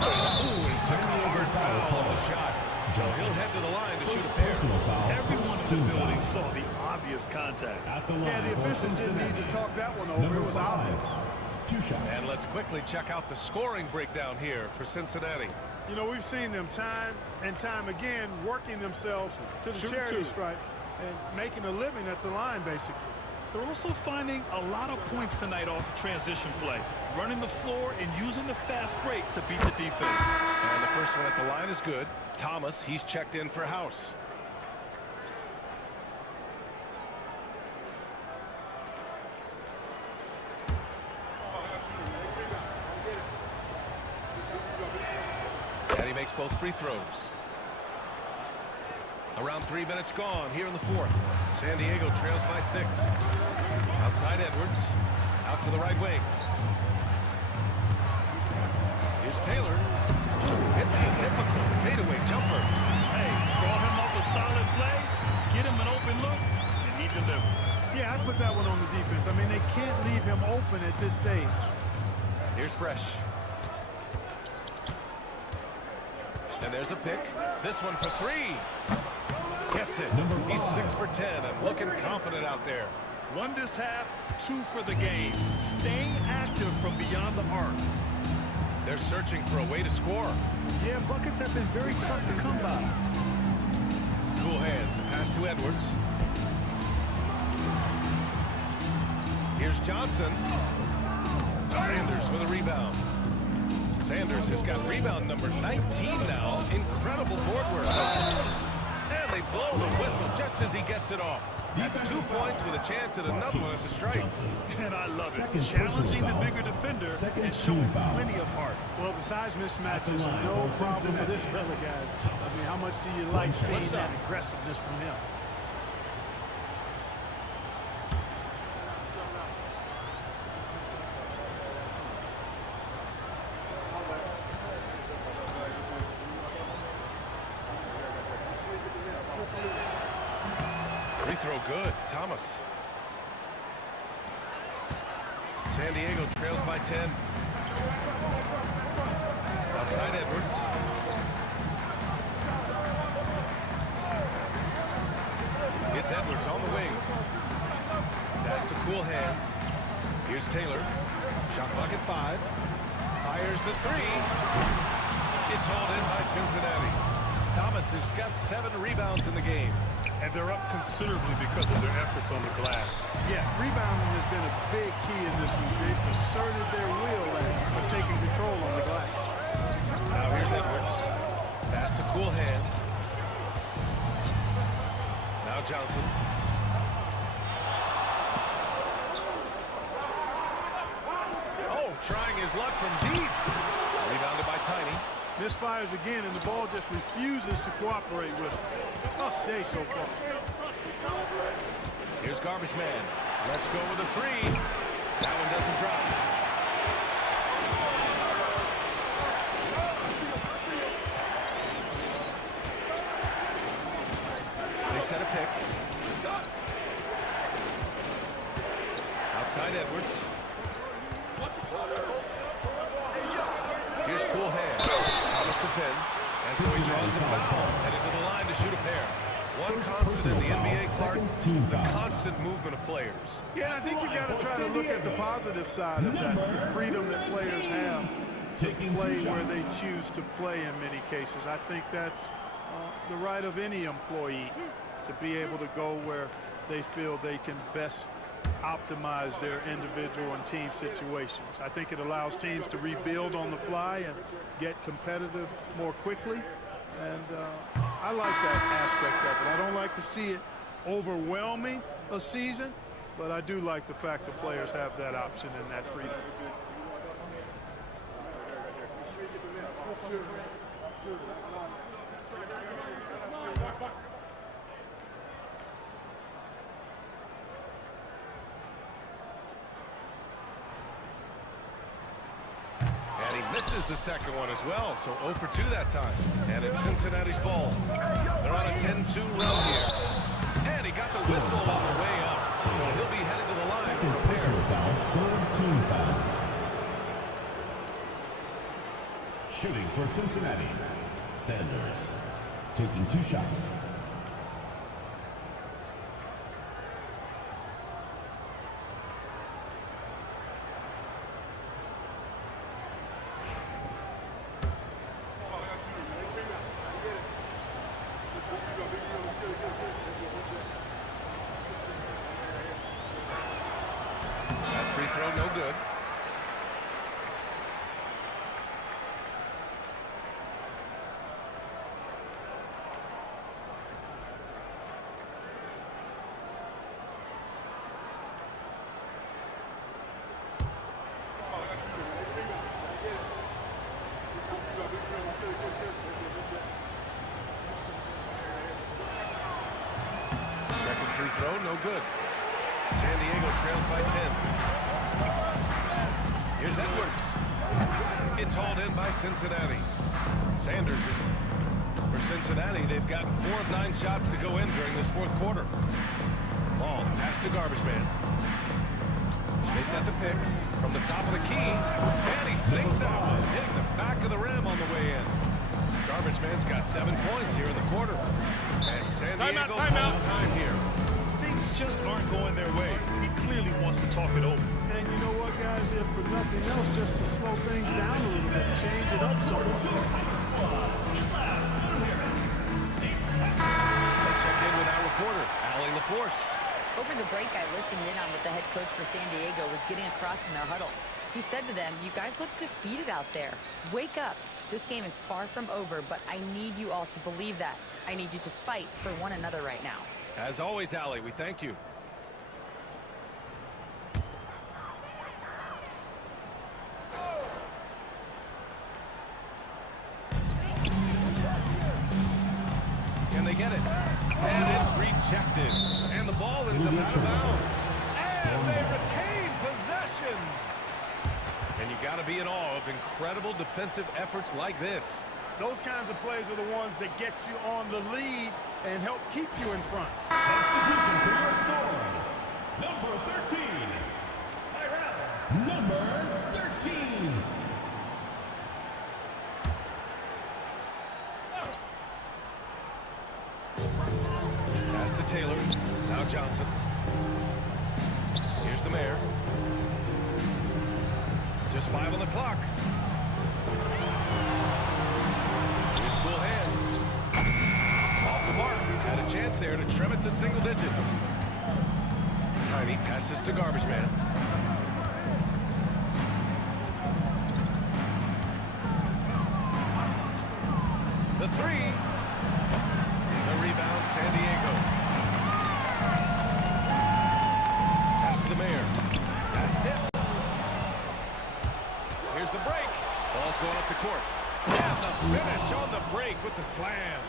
Ooh, he took a hard foul on the shot. He'll head to the line to shoot a pair. Everyone in the building saw the obvious contact. At the line Yeah, the for officials didn't need to talk that one over. It was obvious. 2 shots. And let's quickly check out the scoring breakdown here for Cincinnati. You know, we've seen them time and time again working themselves to the Shoot charity two. stripe and making a living at the line, basically. They're also finding a lot of points tonight off of transition play, running the floor and using the fast break to beat the defense. And the first one at the line is good. Thomas, he's checked in for House. And he makes both free throws. Around 3 minutes gone here in the fourth. San Diego trails by 6. Outside Edwards. Out to the right wing. Here's Taylor. Hits the difficult fadeaway jumper. Hey, draw him up a solid play, get him an open look, and he delivers. Yeah, I put that one on the defense. I mean, they can't leave him open at this stage. Here's Fresh. And there's a pick. This one for 3. Gets it. He's 6 for 10 and looking confident out there. 1 this half, 2 for the game. Staying active from beyond the arc. They're searching for a way to score. Yeah, buckets have been very tough to come by. Cool hands. The pass to Edwards. Here's Johnson. Sanders with a rebound. Sanders has got rebound number 19 now. Incredible board work. And they blow the whistle just as he gets it off. That's 2 points with a chance at another one at the strike. And I love it. Challenging the bigger defender defender Second and showing team foul. plenty of heart. Well, the size mismatches the are line no for problem for Cincinnati. this fella, guys. I mean, how much do you like seeing that aggressiveness from him? Free throw good. Thomas. San Diego trails by 10. Outside Edwards. It's Edwards on the wing. Pass to cool hands. Here's Taylor. Shot clock at 5. Fires the 3. It's hauled in by Cincinnati. Thomas has got 7 rebounds in the game. And they're up considerably because of their efforts on the glass. Yeah, rebounding has been a big key in this one. They've asserted their will and have taken control on the glass. Now here's Edwards. Pass to cool hands. Now Johnson. Oh, trying his luck from deep. Rebounded by Tiny. Misfires again, and the ball just refuses to cooperate with him. Tough day so far. Here's Garbage Man. Let's go with a 3. That one doesn't drop. They set a pick. Outside Edwards. Here's cool hand. Thomas defends. And so he draws the foul. Headed to the line to shoot a pair. One constant in the NBA, Clark, the constant movement of players. Yeah, I think you've got to try to look at the positive side of that, the freedom that players have to play where they choose to play in many cases. I think that's the right of any employee to be able to go where they feel they can best optimize their individual and team situations. I think it allows teams to rebuild on the fly and get competitive more quickly. And I like that aspect of it. I don't like to see it overwhelming a season, but I do like the fact that players have that option and that freedom. And he misses the second one as well, so 0 for 2 that time. And it's Cincinnati's ball. They're on a 10-2 run here. And he got the whistle on the way up, so he'll be headed to the line for a pair. Foul, third team foul. Shooting for Cincinnati, Sanders. Taking 2 shots. That free throw, no good. Second free throw, no good. San Diego trails by 10. Here's Edwards. It's hauled in by Cincinnati. Sanders is for Cincinnati. They've gotten 4 of 9 shots to go in during this fourth quarter. Ball pass to Garbage Man. They set the pick from the top of the key, and he sinks out, hitting the back of the rim on the way in. Garbage Man's got 7 points here in the quarter. And San Diego calls time here. Things just aren't going their way. He clearly wants to talk it over. And you know what, guys, if for nothing else, just to slow things down a little bit, change it up somewhat. Let's check in with our reporter, Allie LaForce. Over the break, I listened in on what the head coach for San Diego was getting across in their huddle. He said to them, "You guys look defeated out there. Wake up. This game is far from over, but I need you all to believe that. I need you to fight for one another right now." As always, Allie, we thank you. they get it? And it's rejected. And the ball ends up out of bounds. And they retain possession. And you got to be in awe of incredible defensive efforts like this. Those kinds of plays are the ones that get you on the lead and help keep you in front. Substitution for your score. Number 13. Number 13. Pass to Taylor. Now Johnson. Here's the mayor. Just 5 on the clock. Here's cool hands. Off the mark. Had a chance there to trim it to single digits. Tiny passes to garbage man. The three. The rebound, San Diego. Pass to the mayor. That's tipped. Here's the break. Ball's going up the court. And the finish on the break with the slam.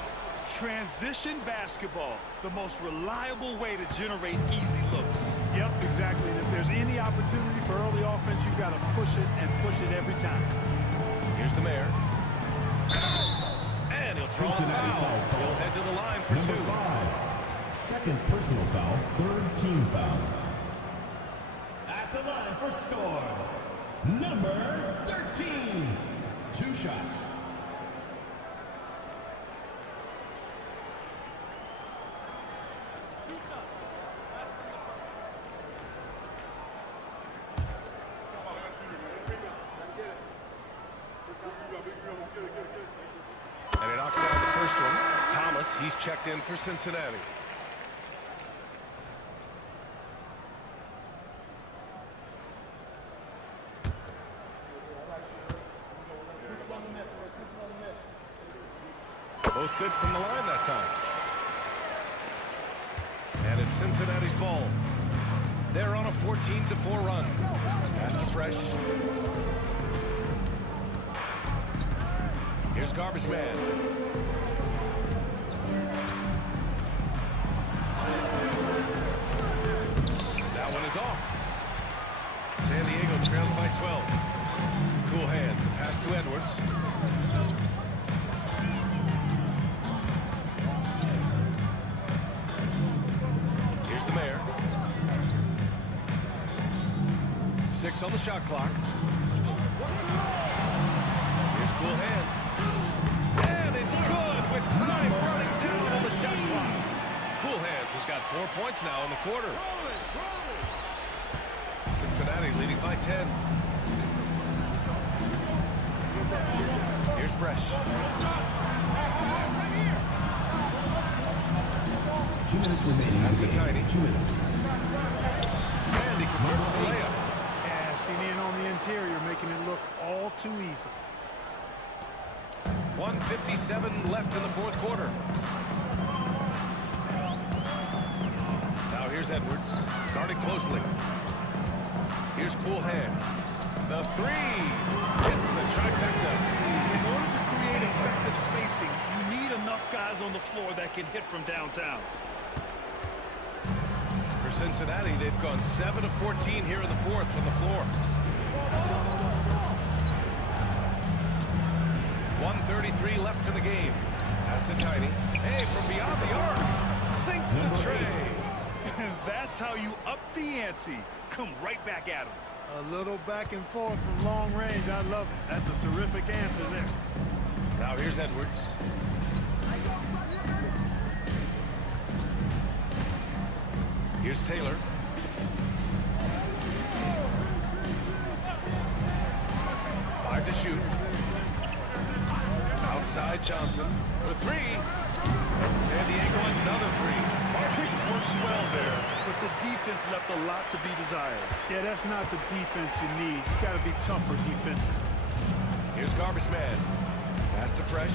Transition basketball, the most reliable way to generate easy looks. Yep, exactly. And if there's any opportunity for early offense, you've got to push it and push it every time. Here's the mayor. And he'll draw a foul. He'll head to the line for Number 2. 5. Second personal foul, third team foul. At the line for score. Number 13. 2 shots. And he knocks down the first one. Thomas, he's checked in for Cincinnati. Both good from the line that time. And it's Cincinnati's ball. They're on a 14-4 run. Pass to Fresh. Here's garbage man. That one is off. San Diego trails by 12. Cool hands. Pass to Edwards. Here's the mayor. 6 on the shot clock. Here's cool hands. And it's good with time running down on the shot clock. Cool hands has got 4 points now in the quarter. Cincinnati leading by 10. Here's Fresh. 2 minutes remaining. Pass to Tiny. 2 minutes. And he converts the layup. Cashing in on the interior, making it look all too easy. 1:57 left in the fourth quarter. Now here's Edwards, guarded closely. Here's cool hands. The three hits the trifecta. In order to create effective spacing, you need enough guys on the floor that can hit from downtown. For Cincinnati, they've gone 7 of 14 here in the fourth from the floor. 1:33 left in the game. Pass to Tiny. Hey, from beyond the arc. Sinks the tray. And that's how you up the ante. Come right back at him. A little back and forth from long range. I love it. That's a terrific answer there. Now here's Edwards. Here's Taylor. Five to shoot. Outside Johnson for three. And San Diego another three. Pick works well there, but the defense left a lot to be desired. Yeah, that's not the defense you need. You got to be tougher defensively. Here's garbage man. Pass to Fresh.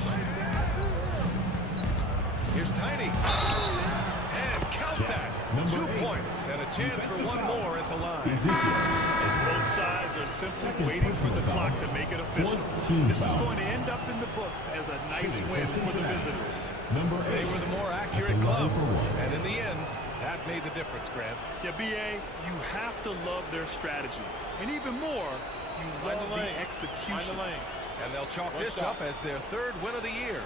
Here's Tiny. And count that. Number 2 8, points and a chance for one more at the line. Ezekiel. Both sides are simply Second waiting for the personal clock foul. to make it official. 14 This is foul. going to end up in the books as a nice Shooting win for for the Cincinnati. visitors. Number 8. They were the more accurate At the club, line for one. and in the end, that made the difference, Grant. Yeah, B.A., you have to love their strategy. And even more, you Mind love the the lanes. Mind execution. the lanes. And they'll chalk One this shot. up as their 3rd win of the year.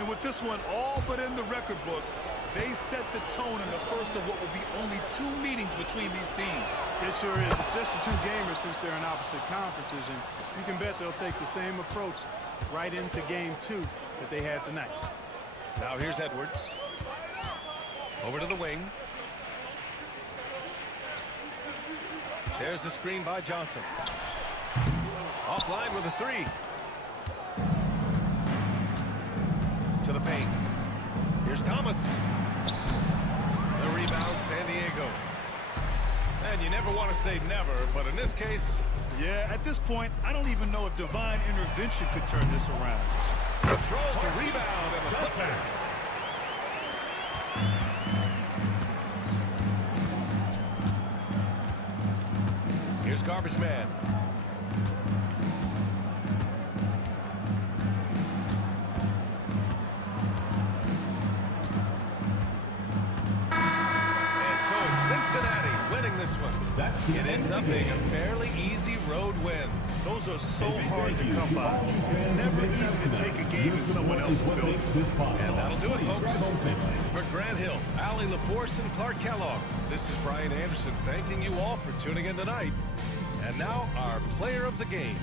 And with this one all but in the record books, they set the tone in the first of what will be only 2 meetings between these teams. It sure is. It's just a 2-gamer since they're in opposite conferences, and you can bet they'll take the same approach right into game 2 that they had tonight. Now here's Edwards. Over to the wing. There's the screen by Johnson. Offline with a 3. To the paint. Here's Thomas. The rebound, San Diego. And you never want to say never, but in this case... Yeah, at this point, I don't even know if divine intervention could turn this around. Controls the rebound and the putback. Here's Garbage Man. And so it's Cincinnati winning this one. That's the It end ends of up the being game. a fairly easy road win. Those are so A big hard thank to you come to by. all you It's fans never who made easy that to take a game Your in someone support is else's what building. makes this possible. And that'll do it, Please folks. drive home safely. For Grant Hill, Allie LaForce, and Clark Kellogg, this is Brian Anderson thanking you all for tuning in tonight. And now our player of the game.